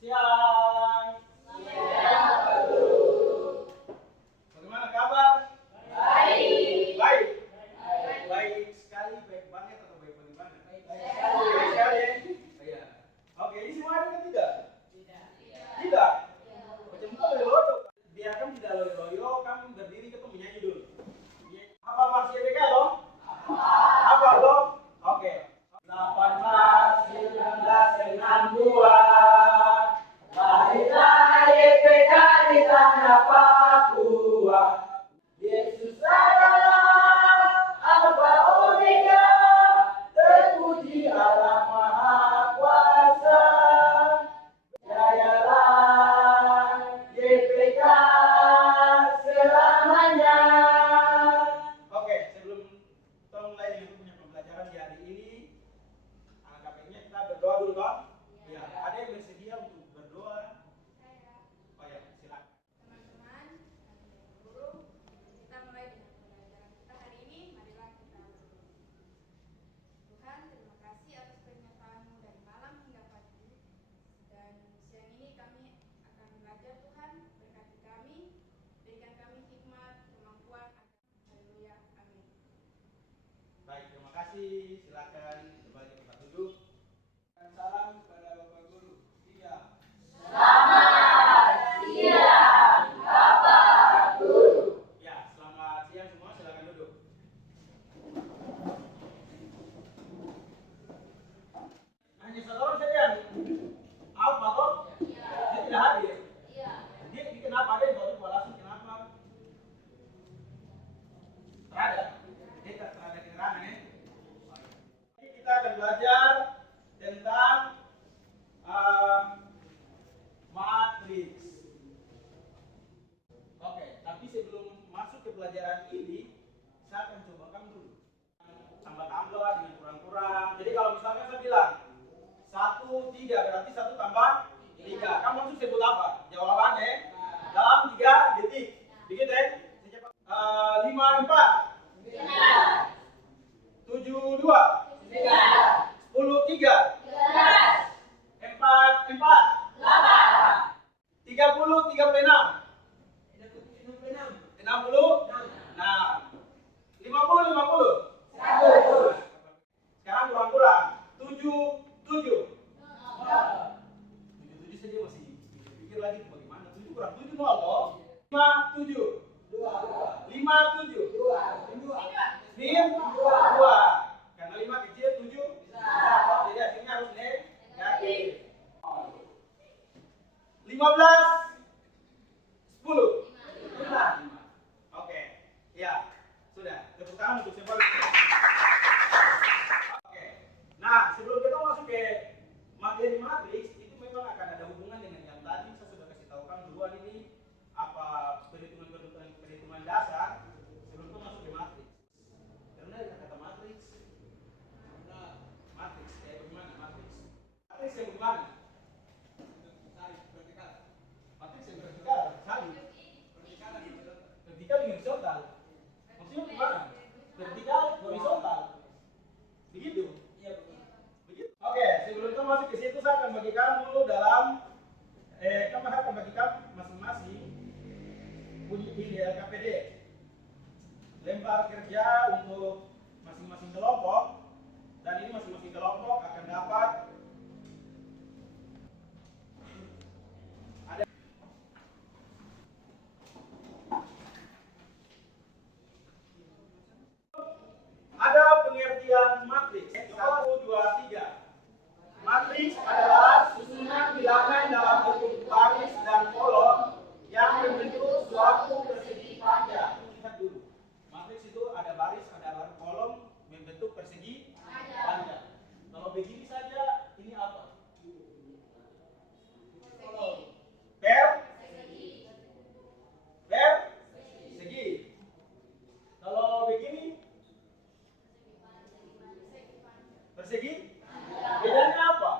Siang. Bagaimana kabar? Baik. Baik. Baik sekali, baik banget atau baik bagaimana? Baik sekali. Iya. Oke, ini semua ada kan tidak? Tidak. Macam itu loyo. Biarkan tidak loyo, kami berdiri kita menyanyi dulu. Apa Mars YBK dong? Apa dong? Oke. 8 Mars 1962. Lahirlah YPK di tanah Papua. Yesus adalah Alfa Omega, terpuji Allah Maha Kuasa. Jayalah YPK selamanya. Oke, sebelum kita mulai dengan punya pembelajaran di hari ini, KPI-nya kita berdoa dulu toh. Ya, ada yang bersedia untuk berdoa? Oh ya, silakan. Teman-teman, guru, kita mulai dengan pembelajaran kita hari ini. Marilah kita berdoa. Tuhan, terima kasih atas penyertaan-Mu dari malam hingga pagi. Dan siang ini kami akan belajar. Tuhan, berkati kami, berikan kami hikmat, kemampuan. Haleluya, amin. Baik, terima kasih. Silakan kembali ke tempat duduk. Salam kepada Bapak Guru. 3. Selamat siang, Bapak Guru. Ya, selamat siang semua. Silakan duduk. Hanya satu orang saja yang apa toh? Dia tidak hadir. Dia kenapa ada yang baru langsung kenapa? Ada. Dia tak ada keterangan ya. Ini kita akan belajar tentang matriks. Oke, tapi sebelum masuk ke pelajaran ini, saya akan cobakan dulu. Tambah-tambah dengan kurang-kurang. Jadi kalau misalkan saya bilang 1, 3, berarti 1 tambah 3. Kamu langsung sebut apa? Jawabannya dalam 3 detik. Begitu ya? 5, 4. 7, 2. 10, 3. 4, 4. 30, 36. 60. Nah, 50, 50. Sekarang kurang-kurang. 7, 7. 7 saja masih pikir lagi bagaimana. 7 kurang 7 0 toh. 5, 7. 5, 7. 2. Karena 5 kecil, 7 besar. Jadi hasilnya harus negatif. 15, 10. 5. Oke. Ya, sudah. Tepuk tangan untuk siapa? Oke. Nah, sebelum kita masuk ke materi matriks, itu memang akan ada hubungan dengan yang tadi saya sudah kasih tahu kan duluan ini apa perhitungan dasar sebelum kita masuk ke matriks. Karena ada kata matriks. Matriks kayak bagaimana matriks? Matriks yang bagaimana? Matriks yang vertikal, salib. Vertikal dengan horizontal. Maksudnya bagaimana? Vertikal, horizontal. Begitu? Iya, begitu. Oke, sebelum kita masuk ke situ saya akan bagikan dulu dalam kamu akan bagikan masing-masing bunyi ini LKPD. Lempar kerja untuk masing-masing kelompok dan ini masing-masing kelompok akan dapat ada pengertian matriks 1, 2, 3. Matriks adalah susunan bilangan dalam bentuk baris dan kolom yang membentuk suatu persegi panjang. Lihat dulu. Matriks itu ada baris, ada kolom membentuk persegi panjang. Kalau begini saja, ini apa? Persegi. Kalau begini? Persegi? Bedanya apa?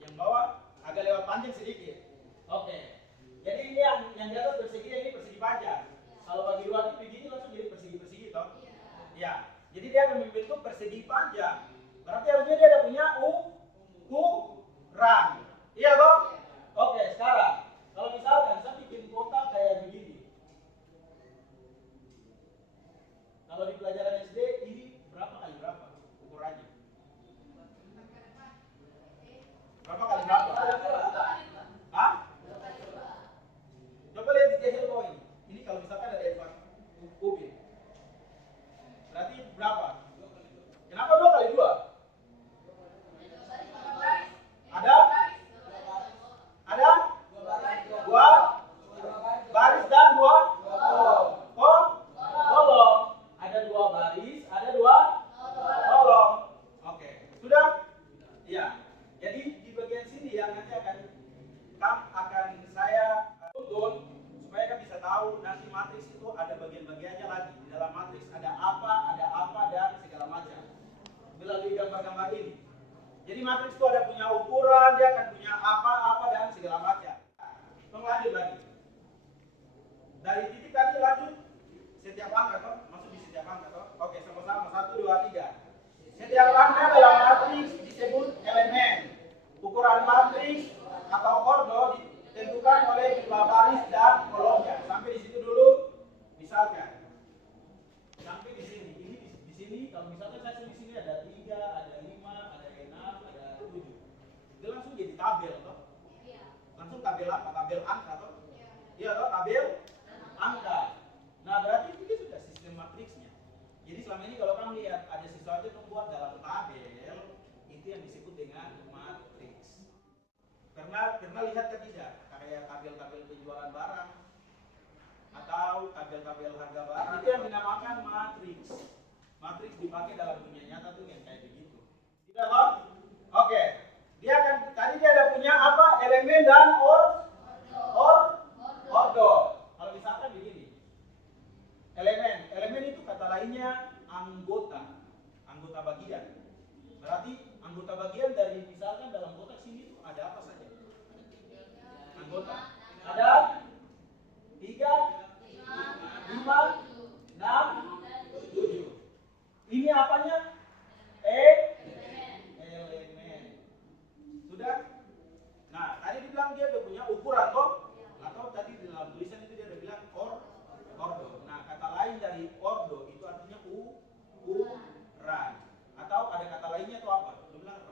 Yang bawah agak lewat panjang sedikit. Oke. Jadi ini yang di atas persegi, yang ini persegi panjang. Kalau bagi luar itu begini langsung jadi persegi-persegi toh? Ya. Jadi dia akan membentuk persegi panjang. Berarti harusnya dia ada punya U Iya. Jadi di bagian sini yang nanti akan saya tuntun supaya kan bisa tahu nanti matriks itu ada bagian-bagiannya lagi. Di dalam matriks ada apa dan segala macam. Melalui gambar-gambar ini. Jadi matriks itu ada punya ukuran, dia akan punya apa dan segala macam. Lanjut lagi. Dari titik tadi lanjut setiap angka toh, masuk di setiap angka toh. Oke, sama-sama 1 2 3. Setiap angka dalam matriks disebut elemen. Ukuran matriks atau ordo ditentukan oleh jumlah baris dan kolomnya. Sampai di situ dulu. Misalkan sampai di sini. Ini di sini kalau misalkan saya di sini ada 3, ada 5, ada 6, ada 7. Itu langsung jadi tabel toh. Langsung tabel apa? Tabel angka toh. Iya toh, tabel angka. Nah, berarti itu sudah sistem matriksnya. Jadi selama ini kalau kamu lihat ada sesuatu yang membuat dalam tabel, itu yang disebut dengan matriks. Pernah lihat kan tidak? Kayak tabel-tabel penjualan barang atau tabel-tabel harga barang. Itu yang dinamakan matriks. Matriks dipakai dalam dunia nyata tuh yang kayak begitu. Tidak toh? Oke. Dia ada punya apa? Elemen dan ordo. Kalau misalkan begini. Elemen itu kata lainnya anggota bagian. Berarti anggota bagian dari misalkan dalam kotak sini itu ada apa saja? Anggota. Ada 3, 5, 6, 7. Ini apanya? Elemen. Sudah? Nah, tadi dibilang dia udah punya ukuran toh? Atau tadi di dalam tulisan itu dia udah bilang ordo. Nah, kata lain dari ordo itu artinya ukuran. Atau ada kata lainnya itu apa? Dia bilang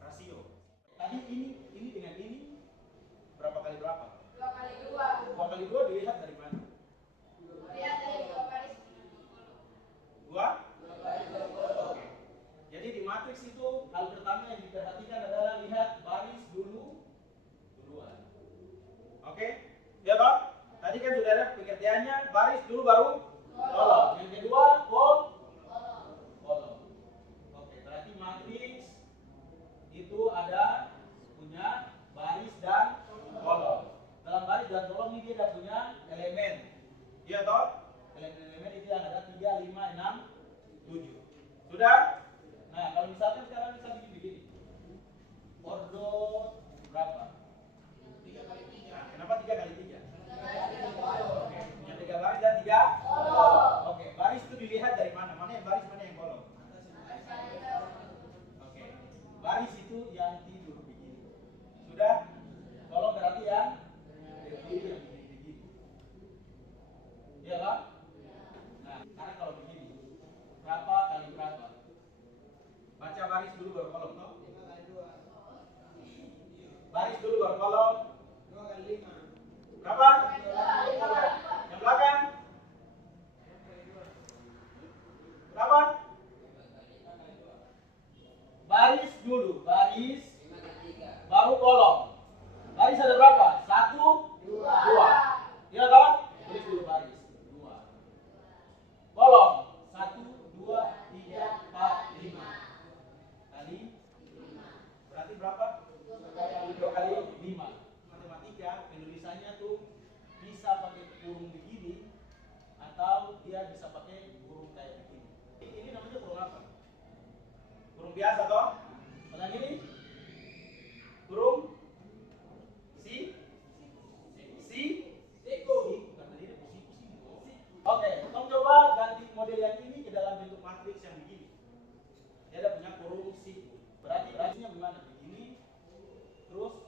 rasio. Tadi ini dengan ini berapa kali berapa? 2 kali 2. 2 kali 2 dilihat dari mana? Lihat dari 2 baris. 2? Oke. Jadi di matriks itu hal pertama yang diperhatikan adalah lihat baris duluan. Oke? Ya toh? Tadi kan sudah ada pengertiannya, baris dulu baru kolom. Yang kedua kolom. Oke, berarti matriks itu ada punya baris dan kolom. Dalam baris dan kolom ini dia ada punya elemen. Iya toh? Elemen itu yang ada 3, 5, 6, 7. Sudah? Nah, kalau misalkan sekarang kita bikin begini. Ordo berapa? 3 kali 3. Nah, kenapa 3 kali 3? Oke, punya 3 baris dan 3 kolom. Oke, baris itu dilihat dari mana? Mana yang baris, mana yang kolom? Oke. Baris itu yang tidur begini. Sudah? Kolom berarti yang berdiri yang begini. Iya kan? Nah, sekarang kalau begini, berapa kali berapa? Baca baris dulu baru kolom toh? 5 kali 2. Baris dulu baru kolom. 2 kali 5. Berapa? 2 kali 2. Yang belakang? Berapa? Baris dulu, baris baru kolom. Baris ada berapa? 1, 2. Iya toh? Tulis dulu baris. 2. Kolom 1, 2, 3, 4, 5. Kali 5. Berarti berapa? 2 kali 5. Matematika penulisannya tuh bisa pakai kurung begini atau dia bisa pakai kurung kayak begini. Ini namanya kurung apa? Kurung biasa toh? Yang ini kurung Oke, kamu coba ganti model yang ini ke dalam bentuk matriks yang begini. Dia ada punya kurung siku. Berarti barisnya gimana? Begini, terus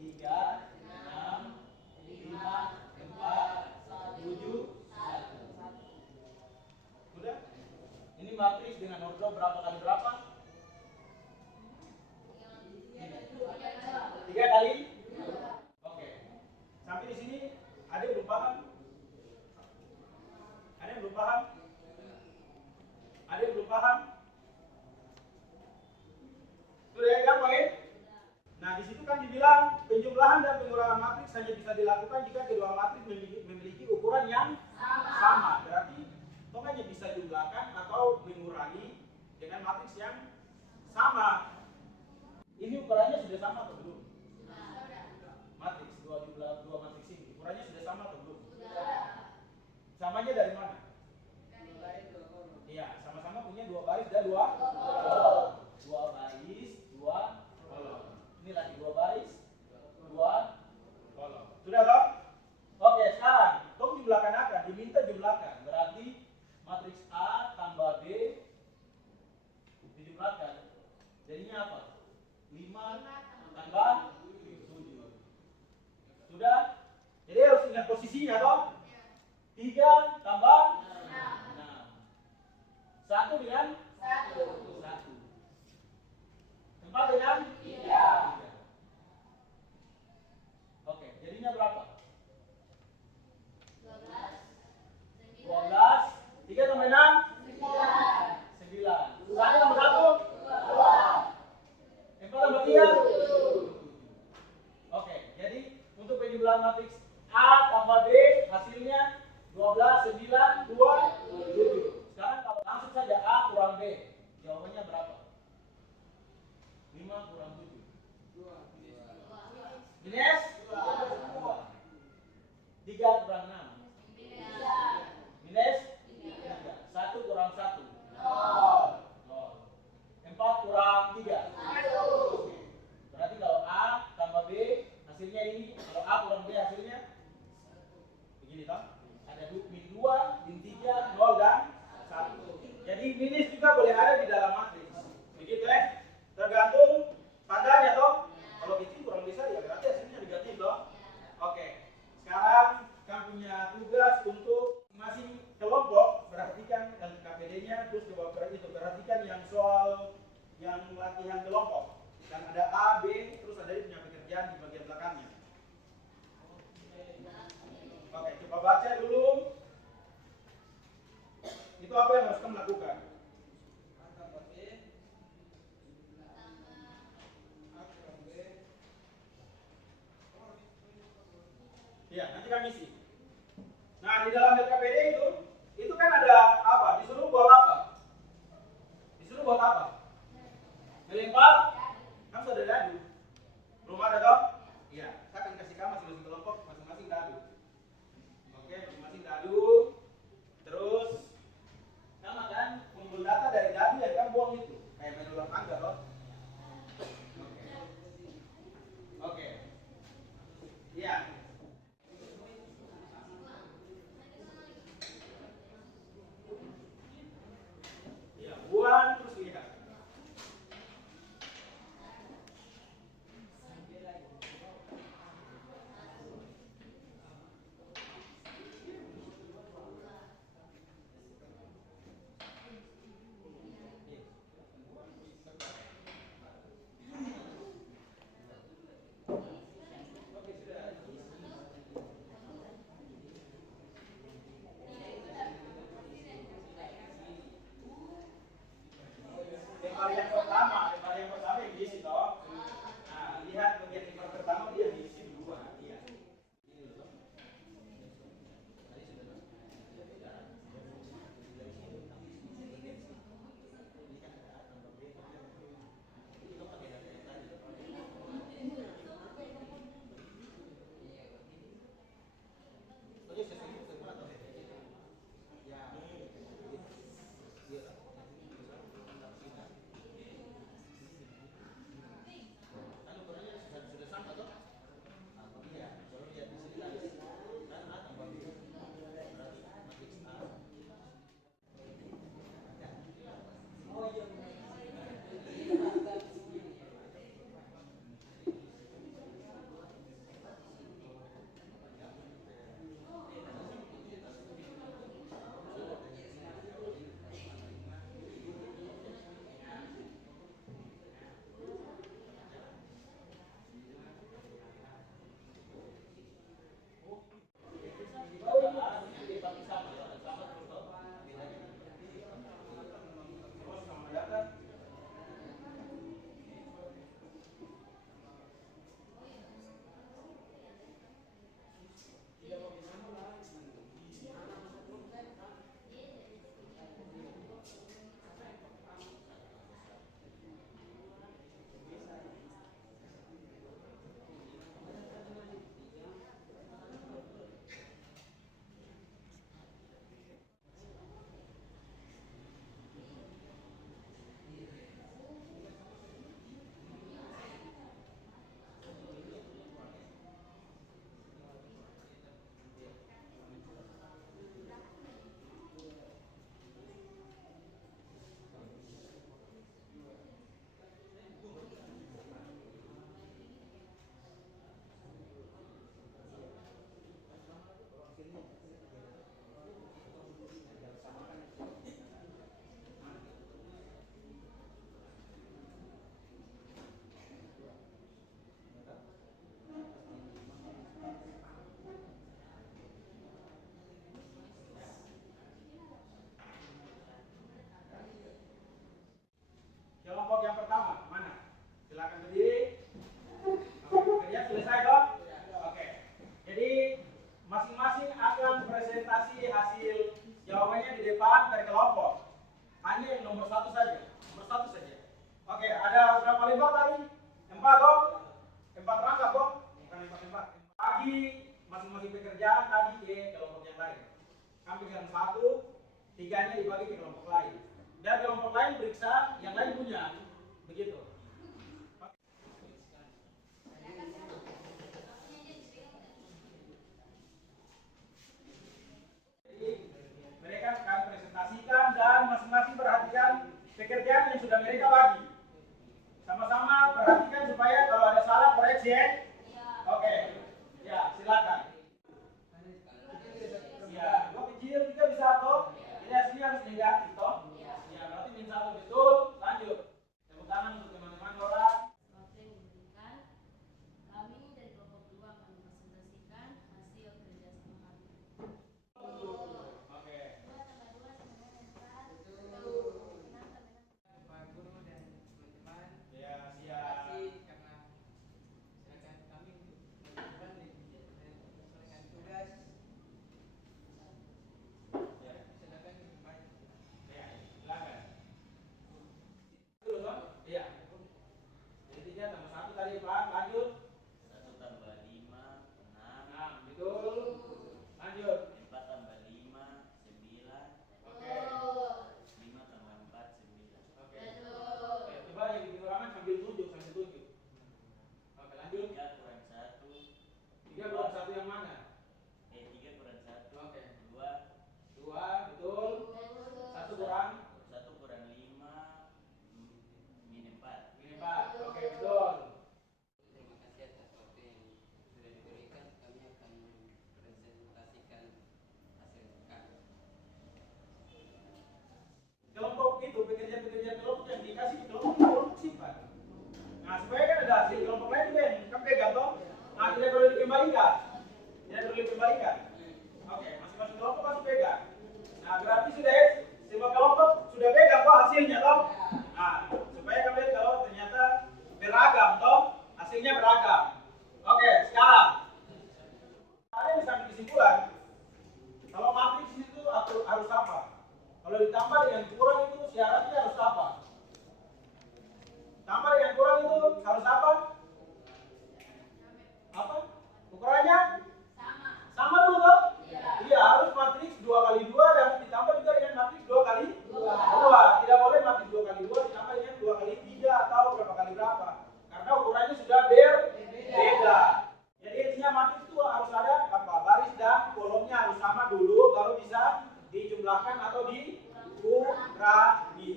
3, 6, 5, 4, 7, 1. Udah? Ini matriks dengan ordo berapa kali berapa? 3 kali? Oke. Sampai di sini ada yang belum paham? Ada yang belum paham? Ada yang belum paham? Sudah yang gampang ya? Nah, di situ kan dibilang penjumlahan dan pengurangan matriks hanya bisa dilakukan jika kedua matriks memiliki ukuran yang sama. Berarti hanya bisa jumlahkan atau mengurangi dengan matriks yang Sama. Ini ukurannya sudah sama atau belum? Matriks dua jumlah dua matriks ini ukurannya sudah sama atau belum? Samanya dari mana? Iya, sama-sama punya dua baris dan dua kolom. Dua baris, dua kolom. Ini lagi dua baris, dua kolom. Sudah toh? Oke, sekarang tolong jumlahkan akan, diminta jumlahkan. Berarti matriks A tambah B dijumlahkan. Jadinya apa? 5 tambah 7. Sudah? Jadi harus ingat posisinya toh? 3 tambah 6. 1 dengan 1. 4 dengan 3. Oke, jadinya berapa? 12. 3 tambah 6? 9. 1 tambah 1? 4 tambah 3? Oke, jadi untuk penjumlahan matriks A tambah B hasilnya 12, 9, 2, 7. Sekarang kalau langsung saja A kurang B, jawabannya berapa? 5 kurang 7. Minus 2. 3 kurang 6. Minus 3. 1 kurang 1. 0. 4 kurang 3. Berarti kalau A tambah B hasilnya ini, kalau A kurang B hasilnya begini toh. Ada min 2, min 3, 0 dan 1. Jadi minus juga boleh ada di dalam matriks. Begitu ya? Tergantung tandanya toh. Kalau kecil kurang besar ya berarti hasilnya negatif toh. Oke. Sekarang kamu punya tugas untuk masing kelompok perhatikan LKPD-nya, terus coba perhatikan yang soal yang latihan kelompok. Dan ada A, B, terus ada punya pekerjaan di bagian belakangnya. Oke, coba baca dulu. Itu apa yang harus kamu lakukan? Iya, nanti kami isi. Nah, di dalam LKPD itu kan ada apa? Disuruh buat apa? Disuruh buat apa? Melempar? Kan sudah dadu. Belum ada toh? Iya, saya akan kasih kamu masing-masing kelompok, masing-masing dadu. Oke, masing-masing dadu. Terus kamu akan kumpul data dari dadu yang kamu buang itu. Kayak main ulang angka toh? Oke. Iya. Iya, buang terus lihat. Lembar yang pertama yang diisi toh. Nah, lihat bagian lembar pertama dia diisi duluan. Iya. Ini loh. Tadi sudah. Ada berapa lembar tadi? 4 toh? 4 rangkap toh? Bukan 4 lembar. Bagi masing-masing pekerjaan tadi ke kelompok yang lain. Kami pegang 1, 3-nya dibagi ke kelompok lain. Dan kelompok lain periksa yang lain punya. Begitu. Jadi mereka akan presentasikan dan masing-masing perhatikan pekerjaan yang sudah mereka bagi. Sama-sama perhatikan supaya kalau ada salah koreksi ya. Oke. Ya, silakan. Ya, dua kecil juga bisa toh. Ini hasilnya harus negatif toh. Ya, berarti min 1 betul. Lanjut. Tepuk tangan untuk teman-teman orang. Waktu yang diberikan, kami dari kelompok 2 akan mempresentasikan hasil kerjasama kami. Oke. 2 tambah 2 sama dengan 4. 6 tambah 6. Pak Guru dan teman-teman, Ya, terima siap. kasih karena silakan kami untuk teman-teman menyelesaikan tugas. Ya, Silakan dimulai. ya, silakan. Dulu toh? Iya. Jadi 3 tambah 1 tadi Pak, lanjut. 1 tambah 5, 6. 6, betul. Lanjut. 4 tambah 5, 9. Oke. 5 tambah 4, 9. Oke. Oke, coba yang di ruangan sambil tunjuk, sambil tunjuk. Oke, lanjut. 3 kurang 1. 3 kurang 1 yang mana? 3 kurang 1. Oke. 2. 2, betul. 1 kurang 1 kurang 5, min 4. ini 4. Oke, betul. Terima kasih atas waktu yang sudah diberikan. Kami akan mempresentasikan hasil kami. Kelompok itu, pekerjaan-pekerjaan kelompok yang dikasih di kelompok sifat. Nah, supaya kan ada hasil kelompok lain juga yang kan pegang toh. Nah, tidak perlu dikembalikan. Tidak perlu dikembalikan. Oke, masing-masing kelompok masih pegang. Nah, berarti sudah ya, semua kelompok sudah pegang toh hasilnya toh. Nah, supaya kami lihat kalau ternyata beragam toh, hasilnya beragam. Oke, sekarang ada yang bisa ambil kesimpulan. Kalau matriks itu harus apa? Kalau ditambah dengan kurang itu syaratnya harus apa? Tambah dengan kurang itu harus apa? Apa? Ukurannya? Sama dulu toh? Iya, harus matriks 2 kali 2 dan ditambah juga dengan matriks 2 kali 2. Tidak boleh matriks 2 kali 2 ditambah dengan 2 kali 3 atau berapa kali berapa. Karena ukurannya sudah berbeda. Jadi intinya matriks itu harus ada apa? Baris dan kolomnya harus sama dulu baru bisa dijumlahkan atau dikurangi.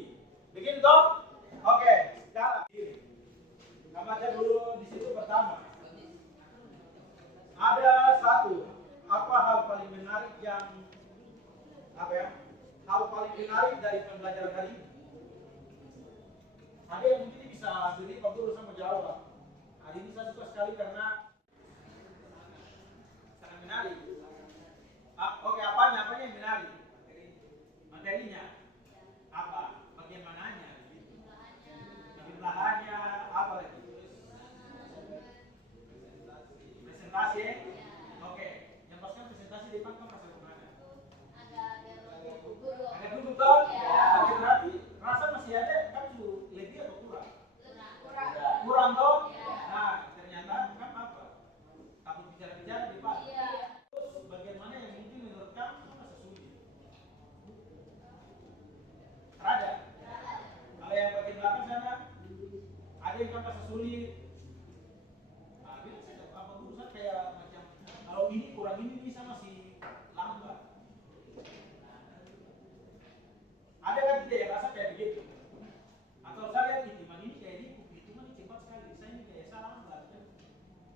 Begitu toh? Oke, sekarang kita baca dulu di situ pertama. Ada satu, apa hal paling menarik yang hal paling menarik dari pembelajaran hari ini? Ada yang mungkin bisa beri Pak Guru sama jawab. Hari ini saya suka sekali karena sangat menarik. Oke, apanya yang menarik? Materinya apa? Bagaimananya? Jumlahannya apa lagi? Presentasi. Oke, yang pasti presentasi di depan kan masuk kemana? Ada duduk toh? Oke, berarti rasa masih ada kan lebih atau kurang? Kurang toh? Nah, ternyata kan apa? Takut bicara-bicara di depan. Terus bagaimana yang mungkin menurut kamu itu masa sulit? Ada? Kalau yang bagian belakang sana, ada yang kan masa sulit. Nah, itu apa urusan kayak macam kalau ini kurang ini bisa masih lambat. Ada kan tidak yang rasa kayak begitu? Atau saya lihat hitungan ini kayak ini, hitungan ini cepat sekali, saya ini kayak salah lambat.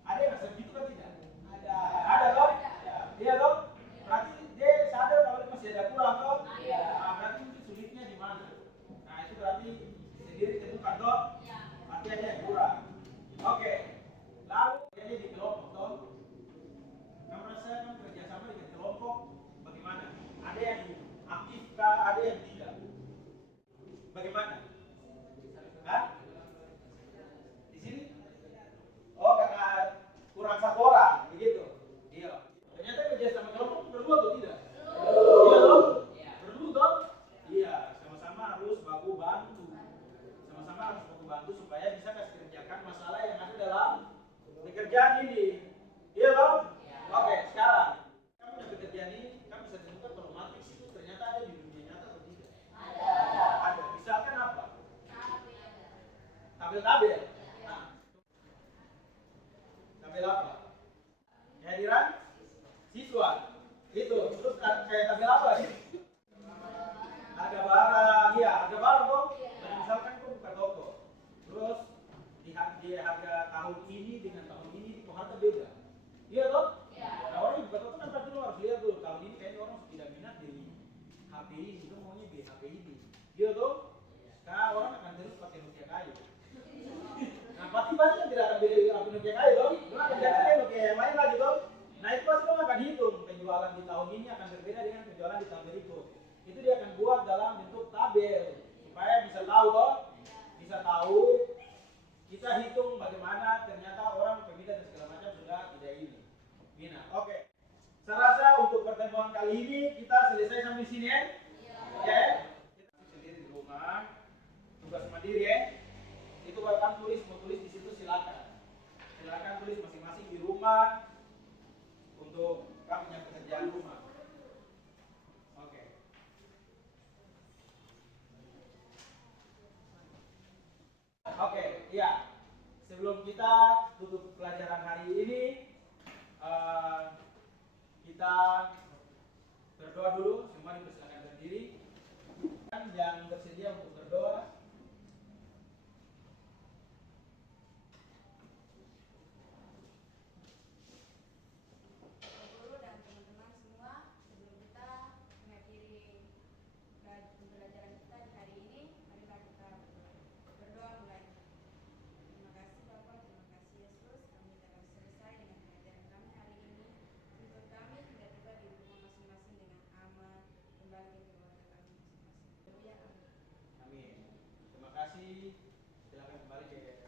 Ada yang rasa begitu kan tidak? Ada toh? Iya toh? Berarti dia sadar kalau masih ada kurang toh? Nah, berarti mungkin sulitnya di mana? Nah, itu berarti sendiri tentukan toh? Berarti ada yang kurang. supaya bisa kasih kerjakan masalah yang ada dalam pekerjaan ini. Iya toh? Oke, sekarang kamu punya pekerjaan ini, kamu bisa temukan kalau matriks itu ternyata ada di dunia nyata atau tidak? Ada. Misalkan apa? Tabel-tabel. Nah, tabel apa? Kehadiran siswa. Itu. Terus kayak tabel apa sih? Harga barang, iya, harga barang toh. Nah, misalkan kau buka toko, terus di harga tahun ini dengan tahun ini kok harga beda. Iya toh? Nah, orang yang buka toko kan pasti lo harus lihat dulu tahun ini kayaknya orang tidak minat di HP ini, itu maunya di HP ini. Iya toh? Nah, orang akan terus pakai Nokia kayu. Nah, pasti kan tidak akan beli HP Nokia kayu toh. Cuma akan ganti Nokia yang lain lagi toh. Nah, itu pasti kamu akan hitung penjualan di tahun ini akan berbeda dengan penjualan di tahun berikut. Itu dia akan buat dalam bentuk tabel supaya bisa tahu toh, bisa tahu kita hitung bagaimana ternyata orang peminat dan segala macam sudah tidak ini. Bina. Oke. Saya rasa untuk pertemuan kali ini kita selesai sampai sini ya. Ya. Kita sendiri di rumah, tugas mandiri ya. Itu kalau kamu tulis mau tulis di situ silakan. Silakan tulis masing-masing di rumah untuk kamu punya pekerjaan rumah. Oke. Oke, iya. Sebelum kita tutup pelajaran hari ini, kita berdoa dulu. Semua dipersilakan berdiri. Yang bersedia untuk berdoa, Guru dan teman-teman semua, sebelum kita mengakhiri pembelajaran kita di hari ini, marilah kita berdoa. Berdoa mulai. Terima kasih Bapa, terima kasih Yesus, kami telah selesai dengan pengajaran kami hari ini. Tuntun kami hingga tiba di rumah masing-masing dengan aman, kembali ke keluarga kami masing-masing. Haleluya, amin. amin. Terima kasih. Silakan kembali ke